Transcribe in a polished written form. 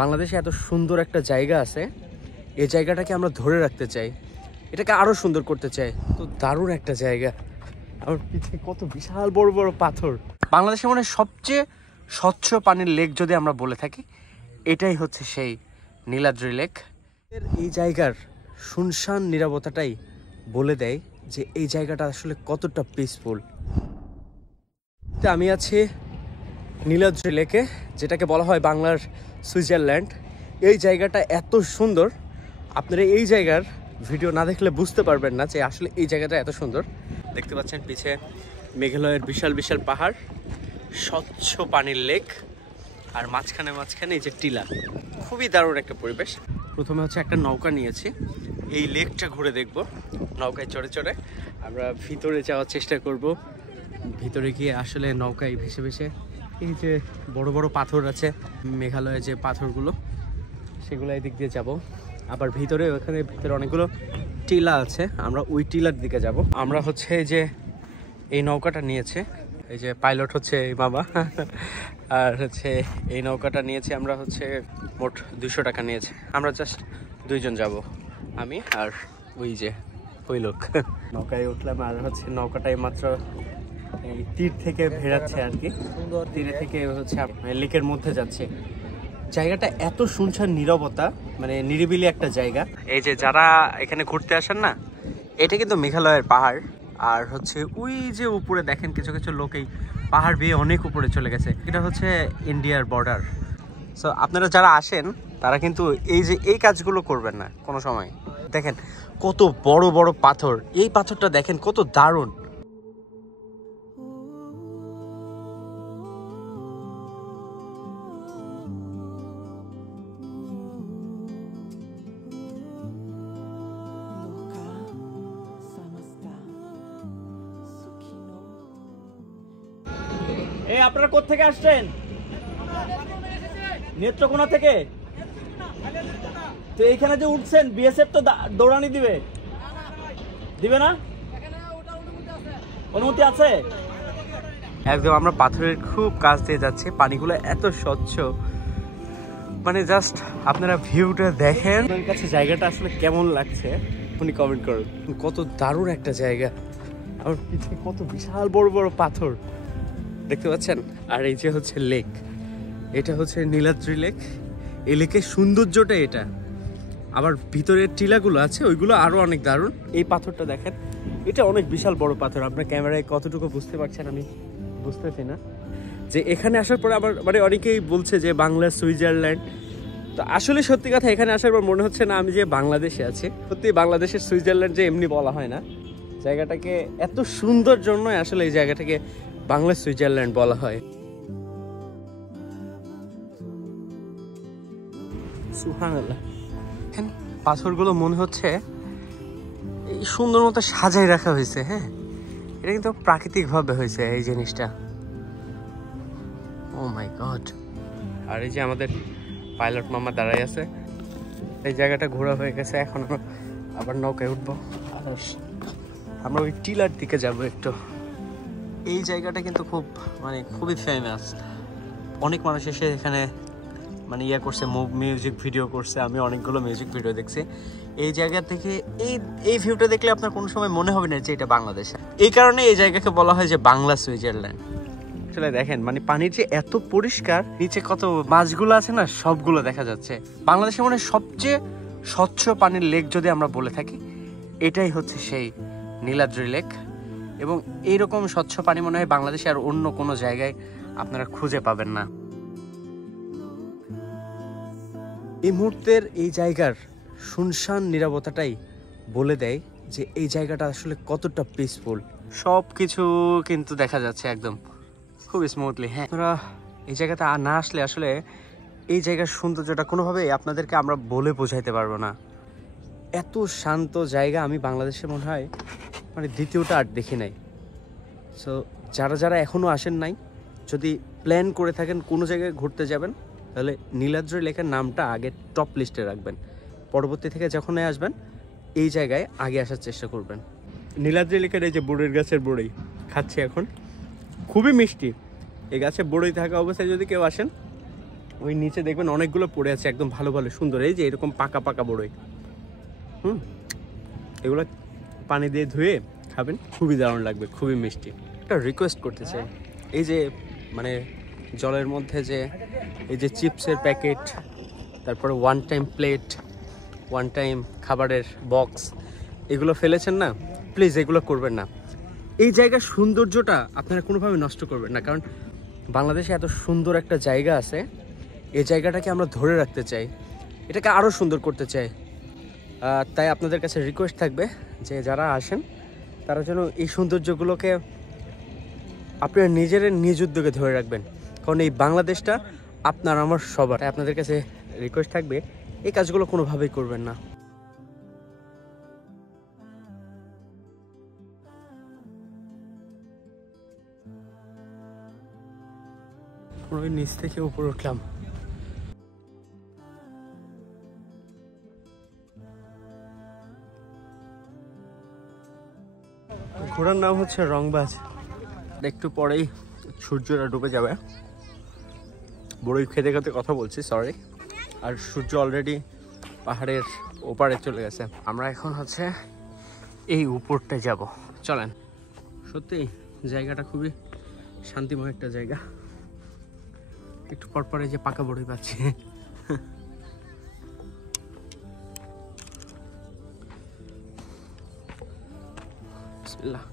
বাংলাদেশে এত সুন্দর একটা জায়গা আছে, এই জায়গাটাকে আমরা ধরে রাখতে চাই, এটাকে আরো সুন্দর করতে চাই। তো দারুণ একটা জায়গা। আমার পিছে কত বিশাল বড় বড় পাথর। বাংলাদেশের মনে সবচেয়ে স্বচ্ছ পানির লেক যদি আমরা বলে থাকি, এটাই হচ্ছে সেই নীলাদ্রি লেক। এই জায়গার শুনশান নীরবতাটাই বলে দেয় যে এই জায়গাটা আসলে কতটা পিসফুল। আমি আছি নীলাদ্রি লেকে, যেটাকে বলা হয় বাংলার সুইজারল্যান্ড। এই জায়গাটা এত সুন্দর, আপনারা এই জায়গার ভিডিও না দেখলে বুঝতে পারবেন না যে আসলে এই জায়গাটা এত সুন্দর। দেখতে পাচ্ছেন পিছে মেঘালয়ের বিশাল বিশাল পাহাড়, স্বচ্ছ পানির লেক, আর মাঝখানে মাঝখানে এই যে টিলা। খুবই দারুণ একটা পরিবেশ। প্রথমে হচ্ছে একটা নৌকা নিয়েছি, এই লেকটা ঘুরে দেখব। নৌকায় চড়ে চড়ে আমরা ভিতরে যাওয়ার চেষ্টা করব। ভিতরে গিয়ে আসলে নৌকায় ভেসে ভেসে এই যে বড় বড় পাথর আছে, মেঘালয়ের যে পাথরগুলো, সেগুলো এই দিক দিয়ে যাব। আবার ভিতরে ওখানে ভিতরে অনেকগুলো টিলা আছে, আমরা ওই টিলার দিকে যাব। আমরা হচ্ছে এই যে এই নৌকাটা নিয়েছে, এই যে পাইলট হচ্ছে এই বাবা, আর হচ্ছে এই নৌকাটা নিয়েছি আমরা, হচ্ছে মোট 200 টাকা নিয়েছে। আমরা জাস্ট দুইজন যাব, আমি আর ওই যে ওই লোক। নৌকায় উঠলাম, আর হচ্ছে নৌকাটাই মাত্র এই তীর থেকে ভেড়াচ্ছে আর কি, সুন্দর তীরে থেকে হচ্ছে লেকের মধ্যে যাচ্ছে। জায়গাটা এত শুনশান নীরবতা, মানে নিরিবিলি একটা জায়গা। এই যে যারা এখানে ঘুরতে আসেন না, এটা কিন্তু মেঘালয়ের পাহাড়। আর হচ্ছে ওই যে উপরে দেখেন কিছু কিছু লোক এই পাহাড় বেয়ে অনেক উপরে চলে গেছে, এটা হচ্ছে ইন্ডিয়ার বর্ডার। সো আপনারা যারা আসেন তারা কিন্তু এই যে এই কাজগুলো করবেন না কোনো সময়। দেখেন কত বড় বড় পাথর, এই পাথরটা দেখেন কত দারুণ। এই আপনারা কোত্থেকে আসছেন? নেত্রকোনা থেকে। তো এইখানে যে উঠছেন, বিএসএফ তো দৌড়ানি দিবে, দিবে না? অনুমতি আছে? একদম আমরা পাথরের খুব কাছ দিয়ে যাচ্ছি, পানিগুলো এত স্বচ্ছ, মানে জাস্ট আপনারা ভিউটা দেখেন। আপনার কাছে জায়গাটা আসলে কেমন লাগছে উনি কমেন্ট করুন। কত দারুণ একটা জায়গা, আমার পিছে কত বিশাল বড় বড় পাথর দেখতে পাচ্ছেন। আর এই যে হচ্ছে লেক, এটা হচ্ছে নীলাদ্রি লেক। এই লেকের সৌন্দর্যটা এটা। আবার ভিতরের টিলাগুলো আছে, ওইগুলো আরো অনেক দারুণ। এই পাথরটা দেখেন, এটা অনেক বিশাল বড় পাথর। আপনার ক্যামেরায় কতটুকু বুঝতে পারছেন আমি বুঝতেছি না। যে এখানে আসার পরে আবার মানে অনেকেই বলছে যে বাংলার সুইজারল্যান্ড, তো আসলে সত্যি কথা এখানে আসার পর মনে হচ্ছে না আমি যে বাংলাদেশে আছি। সত্যি বাংলাদেশের সুইজারল্যান্ড যে এমনি বলা হয় না, জায়গাটাকে এত সুন্দর জন্য আসলে এই জায়গাটাকে বাংলার সুইজারল্যান্ড বলা হয়। সুবহানাল্লাহ, এখানে পাথরগুলো মনে হচ্ছে এই সুন্দর মতো সাজাই রাখা হয়েছে। হ্যাঁ, এটা কিন্তু প্রাকৃতিক ভাবে হয়েছে এই জিনিসটা। ও মাই গড। আর এই যে আমাদের পাইলট মামা দাঁড়াই আছে। এই জায়গাটা ঘোরা হয়ে গেছে, এখন আবার নৌকায় উঠবো। আর আমরা ওই টিলার দিকে যাব একটু। এই জায়গাটা কিন্তু খুব মানে খুবই ফেমাস, অনেক মানুষ এসে এখানে মানে ইয়ে করছে, মিউজিক ভিডিও করছে। আমি অনেকগুলো মিউজিক ভিডিও দেখছি এই জায়গা থেকে। এই ভিউটা দেখলে আপনার কোনো সময় মনে হবে না যে এটা বাংলাদেশ। এই কারণে এই জায়গাকে বলা হয় যে বাংলা সুইজারল্যান্ড। আসলে দেখেন মানে পানির যে এত পরিষ্কার, নিচে কত মাছগুলো আছে না, সবগুলো দেখা যাচ্ছে। বাংলাদেশের মনে সবচেয়ে স্বচ্ছ পানির লেক যদি আমরা বলে থাকি, এটাই হচ্ছে সেই নীলাদ্রি লেক। এবং এইরকম স্বচ্ছ পানি মনে হয় বাংলাদেশে আর অন্য কোনো জায়গায় আপনারা খুঁজে পাবেন না। এই মুহূর্তের এই জায়গার শুনশান নীরবতাটাই বলে দেয় যে এই জায়গাটা আসলে কতটা পিসফুল। সব কিছু কিন্তু দেখা যাচ্ছে একদম খুব স্মুথলি। হ্যাঁ, আপনারা এই জায়গাতে না আসলে আসলে এই জায়গার সৌন্দর্যটা কোনোভাবেই আপনাদেরকে আমরা বলে বোঝাইতে পারবো না। এত শান্ত জায়গা আমি বাংলাদেশে মনে হয় মানে দ্বিতীয়টা আর দেখি নাই। সো যারা যারা এখনও আসেন নাই, যদি প্ল্যান করে থাকেন কোনো জায়গায় ঘুরতে যাবেন, তাহলে নীলাদ্রি লেকের নামটা আগে টপ লিস্টে রাখবেন। পরবর্তী থেকে যখনই আসবেন এই জায়গায় আগে আসার চেষ্টা করবেন। নীলাদ্রি লেকের এই যে বড়ইর গাছের বড়ই খাচ্ছি এখন, খুবই মিষ্টি। এই গাছে বড়ই থাকা অবস্থায় যদি কেউ আসেন ওই নিচে দেখবেন অনেকগুলো পড়ে আছে একদম ভালো ভালো সুন্দর, এই যে এরকম পাকা পাকা বড়ই। এগুলো পানি দিয়ে ধুয়ে খাবেন, খুবই দারুণ লাগবে, খুবই মিষ্টি। একটা রিকোয়েস্ট করতে চাই, এই যে মানে জলের মধ্যে যে এই যে চিপসের প্যাকেট, তারপরে one time plate, one time খাবারের বক্স, এগুলো ফেলেছেন না, প্লিজ এগুলো করবেন না। এই জায়গার সৌন্দর্যটা আপনারা কোনোভাবে নষ্ট করবেন না, কারণ বাংলাদেশে এত সুন্দর একটা জায়গা আছে, এই জায়গাটাকে আমরা ধরে রাখতে চাই, এটাকে আরও সুন্দর করতে চাই। তাই আপনাদের কাছে রিকোয়েস্ট থাকবে যে যারা আসেন তারা যেন এই সৌন্দর্যগুলোকে আপনারা নিজ উদ্যোগে ধরে রাখবেন, কারণ এই বাংলাদেশটা আপনার আমার সবার। তাই আপনাদের কাছে রিকোয়েস্ট থাকবে এই কাজগুলো কোনোভাবেই করবেন না। ওই নিচ থেকে উপরে উঠলাম। ঘোড়ার নাম হচ্ছে রংবাজ। একটু পরেই সূর্যটা ডুবে যাবে। বড়ই খেতে খেতে কথা বলছি, সরি। আর সূর্য অলরেডি পাহাড়ের ওপারে চলে গেছে। আমরা এখন হচ্ছে এই উপরটায় যাব, চলেন। সত্যি জায়গাটা খুবই শান্তিময় একটা জায়গা। একটু পর পরে যে পাকা বড়ই পাচ্ছি। বিসমিল্লাহ।